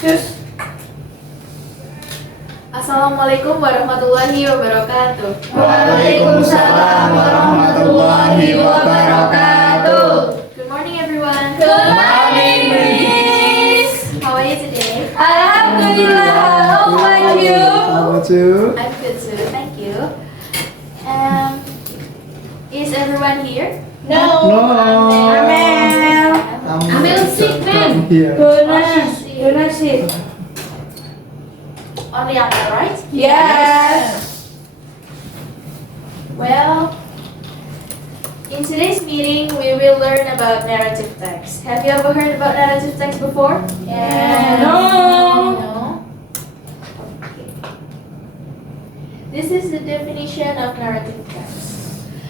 Yes. Assalamualaikum warahmatullahi wabarakatuh. Waalaikumsalam warahmatullahi wabarakatuh. Good morning, everyone. Good morning, Miss. How are you today? Alhamdulillah. How about you? How about you? I'm good too. Thank you. Is everyone here? No. Amel. Amel sick, man. Here. Guna sick. Only Amel, right? Yes. Well, in today's meeting, we will learn about narrative text. Have you ever heard about narrative text before? No. No. Okay. This is the definition of narrative text.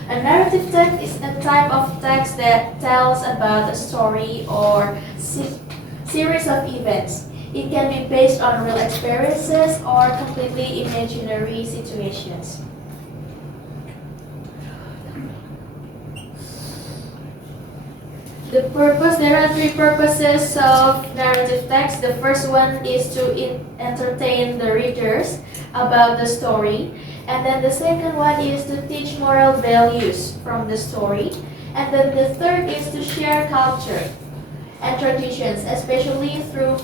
A narrative text is a type of text that tells about a story or series of events. It can be based on real experiences or completely imaginary situations. There are three purposes of narrative text. The first one is to entertain the readers about the story. And then the second one is to teach moral values from the story. And then the third is to share culture and traditions, especially through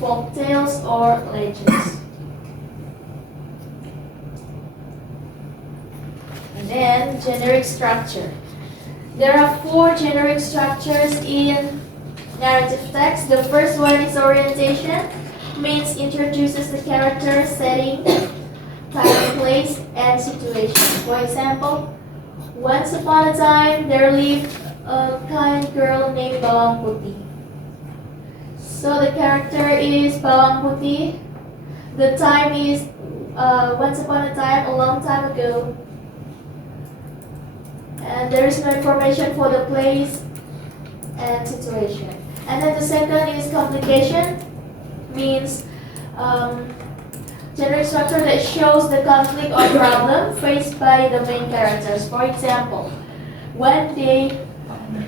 folk tales or legends. And then generic structure. There are four generic structures in narrative text. The first one is orientation, means introduces the character, setting, time, place, and situation. For example, once upon a time there lived a kind girl named Bawang Putih. So the character is Bawang Putih. The time is once upon a time, a long time ago. And there is no information for the place and situation. And then the second is complication, means generic structure that shows the conflict or problem faced by the main characters. For example, one day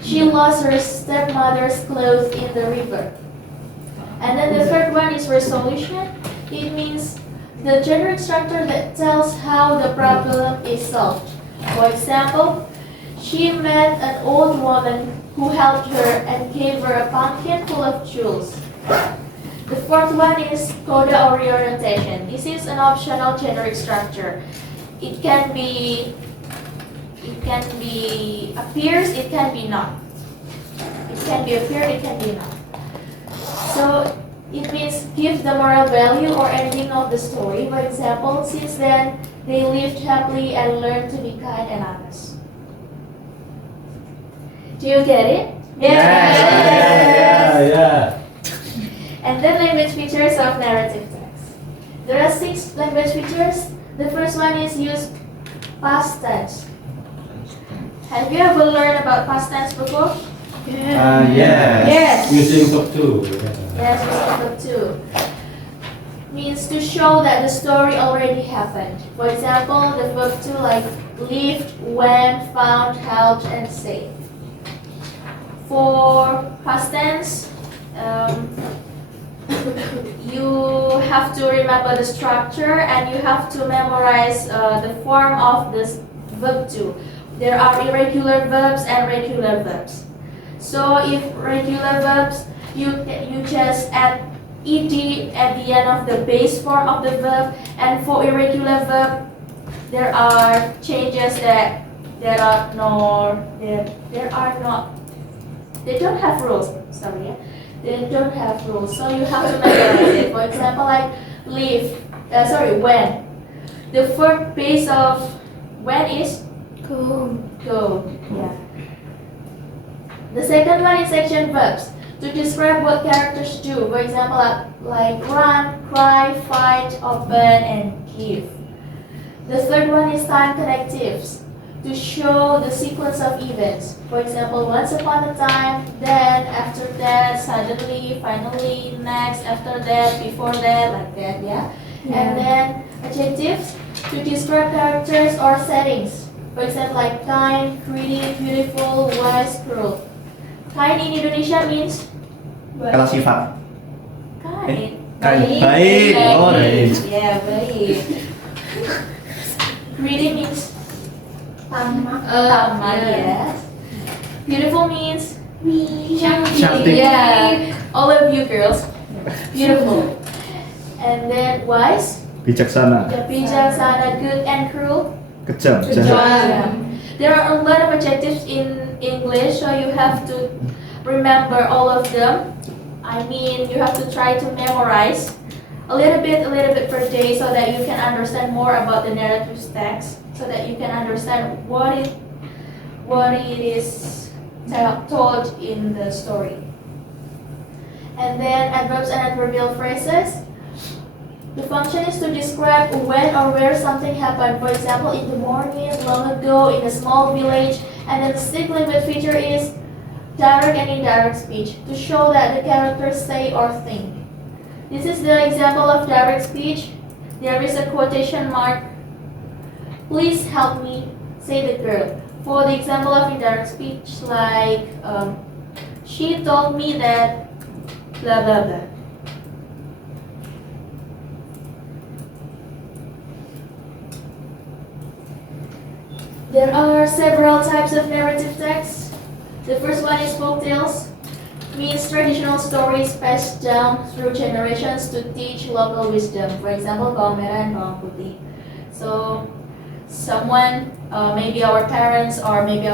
she lost her stepmother's clothes in the river. And then the third one is resolution. It means the generic structure that tells how the problem is solved. For example, she met an old woman who helped her and gave her a pumpkin full of jewels. The fourth one is coda or reorientation. This is an optional generic structure. It can be appears, it can be not. It can be appeared, it can be not. So it means give the moral value or ending of the story. For example, since then they lived happily and learned to be kind and honest. Do you get it? Yeah. And then language features of narrative text. There are 6 language features. The first one is use past tense. Have you ever learned about past tense before? Yes. Yes. Using verb to. Yes, using verb to. Means to show that the story already happened. For example, the verb to like lived, went, found, helped, and saved. For past tense, you have to remember the structure and you have to memorize the form of this verb to. There are irregular verbs and regular verbs. So if regular verbs, you just add ed at the end of the base form of the verb, and for irregular verb, there are changes that they don't have rules. Sorry, yeah. They don't have rules, so you have to memorize it. For example, like when. The verb base of when is go. Yeah. The second one is action verbs to describe what characters do. For example, like run, cry, fight, open, and give. The third one is time connectives to show the sequence of events. For example, once upon a time, then, after that, suddenly, finally, next, after that, before that, like that, yeah? And then adjectives to describe characters or settings. For example, like kind, pretty, beautiful, wise, cruel. Kind in Indonesia means Kalau sifat. kind. Baik. Oh, baik. Ya, baik. Pretty means Tamak. yes. Beautiful means Cantik. yeah. All of you girls, beautiful. And then wise, Bijaksana. bijaksana, good and cruel. Kejam. Jahat. There are a lot of adjectives in English, so you have to remember all of them. I mean, you have to try to memorize a little bit per day so that you can understand more about the narrative text, so that you can understand what it is told in the story. And then adverbs and adverbial phrases. The function is to describe when or where something happened. For example, in the morning, long ago, in a small village. And then the stick limit feature is direct and indirect speech to show that the characters say or think. This is the example of direct speech. There is a quotation mark. Please help me, say the girl. For the example of indirect speech, like she told me that blah blah blah. There are several types of narrative text. The first one is folk tales, means traditional stories passed down through generations to teach local wisdom. For example, bawang merah and bawang putih. So, someone, maybe our parents or maybe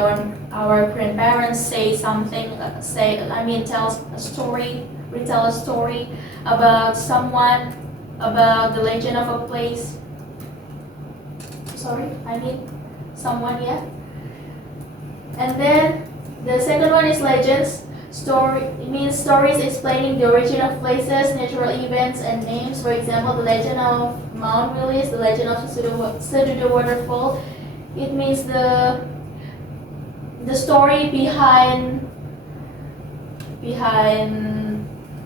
our grandparents say something, tells a story, retell a story about someone, about the legend of a place. Someone, yeah. And then the second one is legends. It means stories explaining the origin of places, natural events, and names. For example, the legend of Mount Willis, the legend of Sedudo Waterfall. It means the story behind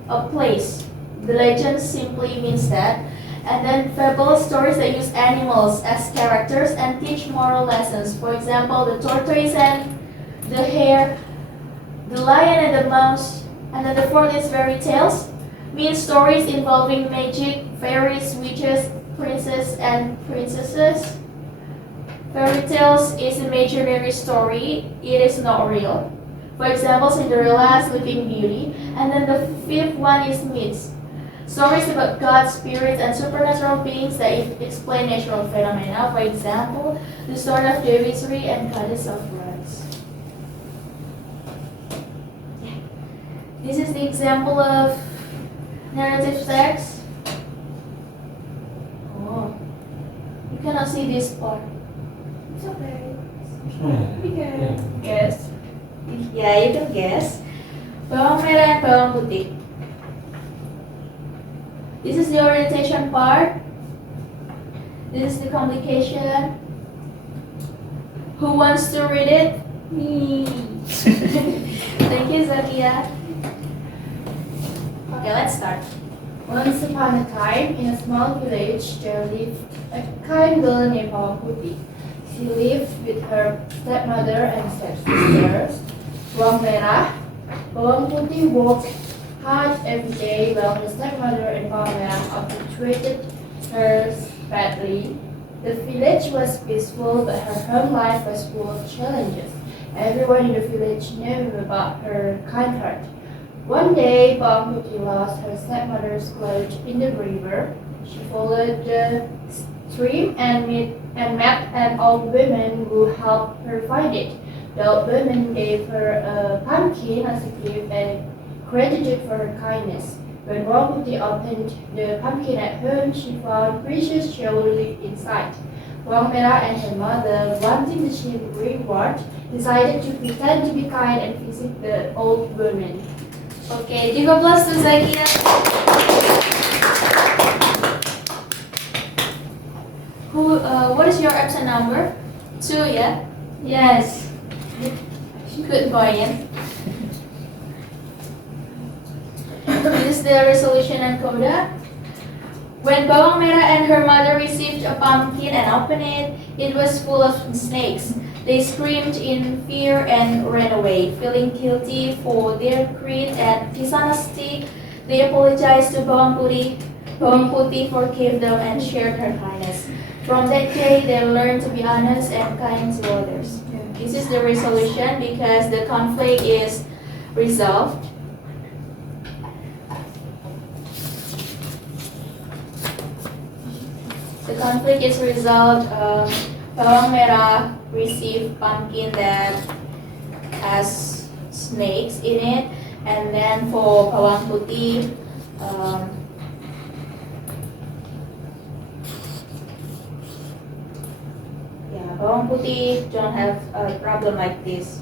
a place. The legend simply means that. And then fable stories that use animals as characters and teach moral lessons. For example, the tortoise and the hare, the lion and the mouse. And then the fourth is fairy tales, means stories involving magic, fairies, witches, princes, and princesses. Fairy tales is imaginary story, it is not real. For example, Cinderella, Sleeping Beauty. And then the fifth one is myths. Stories about gods, spirits, and supernatural beings that explain natural phenomena. For example, the story of Devi Sri and Goddess of Words. This is the example of narrative text. Oh, you cannot see this part. It's okay. You can guess. Yeah, you can guess. Bawang merah and bawang putih. This is the orientation part. This is the complication. Who wants to read it? Me. Thank you, Zakia. Okay, let's start. Once upon a time, in a small village, there lived a kind girl named Rahmawati. She lived with her stepmother and stepsister. Bawang merah, bawang putih worked hard every day, while her stepmother and bawang merah often treated her badly. The village was peaceful, but her home life was full of challenges. Everyone in the village knew about her kind heart. One day, bawang putih lost her stepmother's clothes in the river. She followed the stream and met an old woman who helped her find it. The old woman gave her a pumpkin as a gift and gratitude for her kindness. When Rahmawati opened the pumpkin at home, she found precious jewelry inside. Bawang merah and her mother, wanting the cheap reward, decided to pretend to be kind and visit the old woman. Okay, 13 to Zakia. What is your absent number? 2, yeah? Yes. Good boy, yeah? This is the resolution and coda. When Bawang Merah and her mother received a pumpkin and opened it, it was full of snakes. They screamed in fear and ran away, feeling guilty for their greed and dishonesty. They apologized to Bawang Putih. Bawang Putih forgave them and shared her kindness. From that day, they learned to be honest and kind to others. This is the resolution because the conflict is resolved. The conflict is resolved. Bawang merah received pumpkin that has snakes in it, and then for bawang putih, bawang putih don't have a problem like this.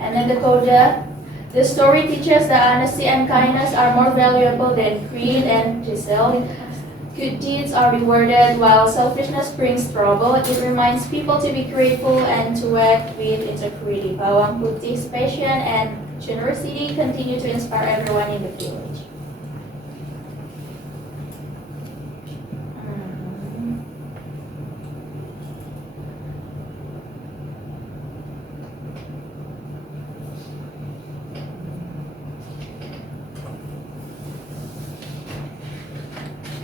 And then the coda. The story teaches that honesty and kindness are more valuable than greed and deceit. Good deeds are rewarded while selfishness brings trouble. It reminds people to be grateful and to act with integrity. Bawang Putih's passion and generosity continue to inspire everyone in the village.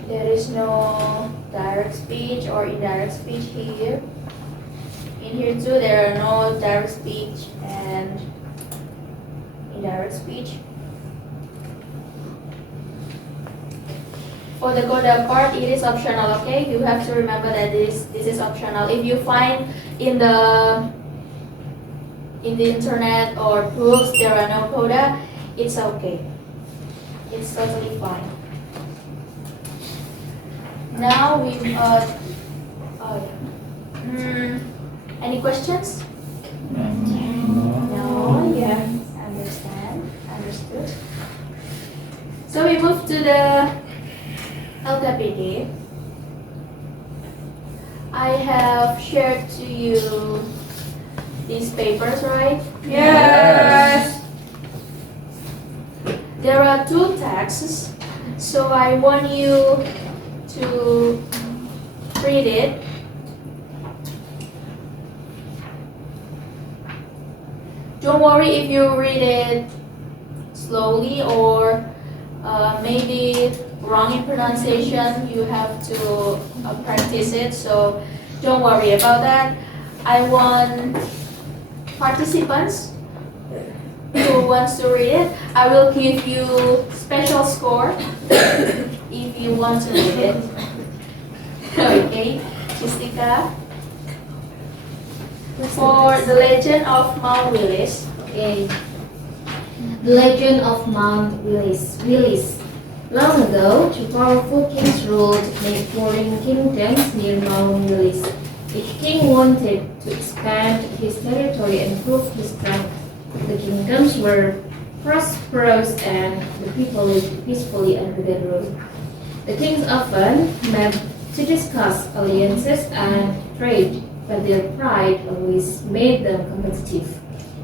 There is no direct speech or indirect speech here. In here too, there are no direct speech and indirect speech. For the coda part, it is optional, okay? You have to remember that this is optional. If you find in the internet or books there are no coda, it's okay. It's totally fine. Now we any questions? No, yeah, understood. So we move to the LKPD. I have shared to you these papers, right? Yes. There are two texts, so I want you to read it. Don't worry if you read it slowly or maybe wrong in pronunciation. You have to practice it, so don't worry about that. I want participants who wants to read it. I will give you special score if you want to read it. Okay, Justika. For the legend of Mount Willis. Okay. The legend of Mount Willis. Long ago, two powerful kings ruled neighboring kingdoms near Mount Willis. Each king wanted to expand his territory and prove his strength. The kingdoms were prosperous and the people lived peacefully under their rule. The kings often met to discuss alliances and trade, but their pride always made them competitive.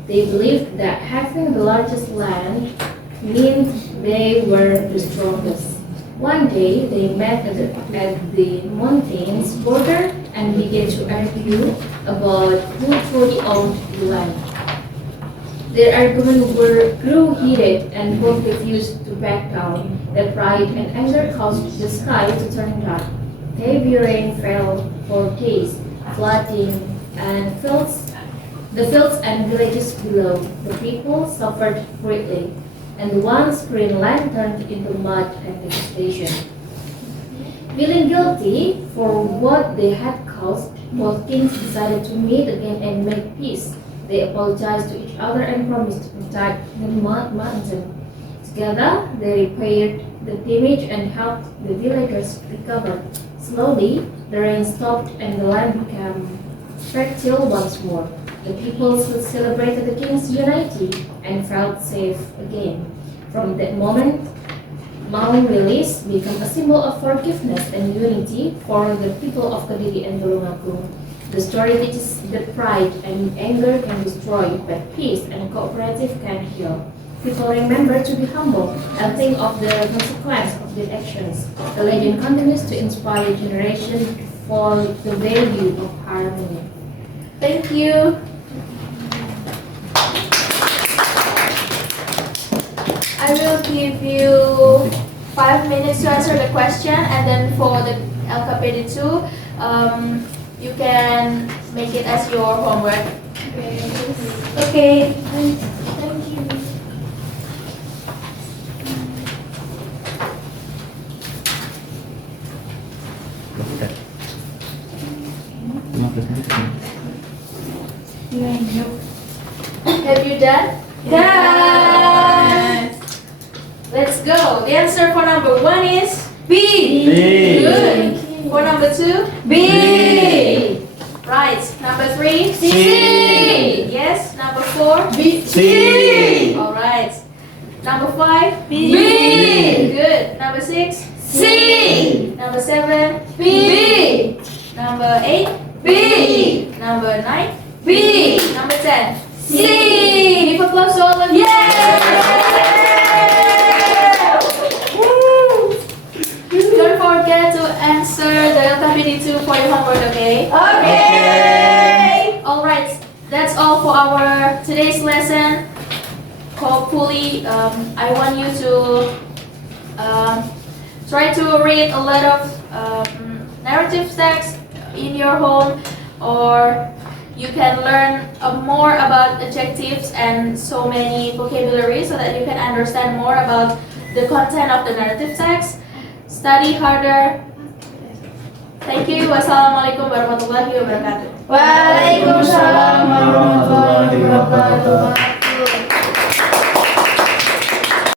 They believed that having the largest land meant they were the strongest. One day, they met at the mountain's border and began to argue about who truly owned the land. Their argument grew heated and both refused to back down. Their pride and anger caused the sky to turn dark. Heavy rain fell for days, flooding the fields and villages below. The people suffered greatly, and the once green land turned into mud and devastation. Feeling guilty for what they had caused, both kings decided to meet again and make peace. They apologized to each other and promised to protect the mountain. Together, they repaired the damage and helped the villagers recover. Slowly, the rain stopped and the land became fertile once more. The people celebrated the king's unity and felt safe again. From that moment, Mount Willis became a symbol of forgiveness and unity for the people of Kediri and Tulungagung. The story teaches that pride and anger can destroy, but peace and cooperative can heal. People remember to be humble and think of the consequence of their actions. The legend continues to inspire generations for the value of harmony. Thank you. I I will give you 5 minutes to answer the question, and then for the LKPD 2, you can make it as your homework. Okay. Thank you. Have you done? Yes. Let's go. The answer for number 1 is B. good. For number 2, B. right. Number 3, C. yes. Number 4, C. all right. Number 5, B. good. Number 6, C. number 7, B. number 8, B. number 9, B. number 10. C. Give applause to all of you. Don't forget to answer the LKPD 2 for your homework, okay? Okay. Alright, that's all for our today's lesson. Hopefully, I want you to try to read a lot of narrative text in your home, or you can learn more about adjectives and so many vocabulary so that you can understand more about the content of the narrative text. Study harder. Thank you. Wassalamualaikum warahmatullahi wabarakatuh. Waalaikumsalam warahmatullahi wabarakatuh.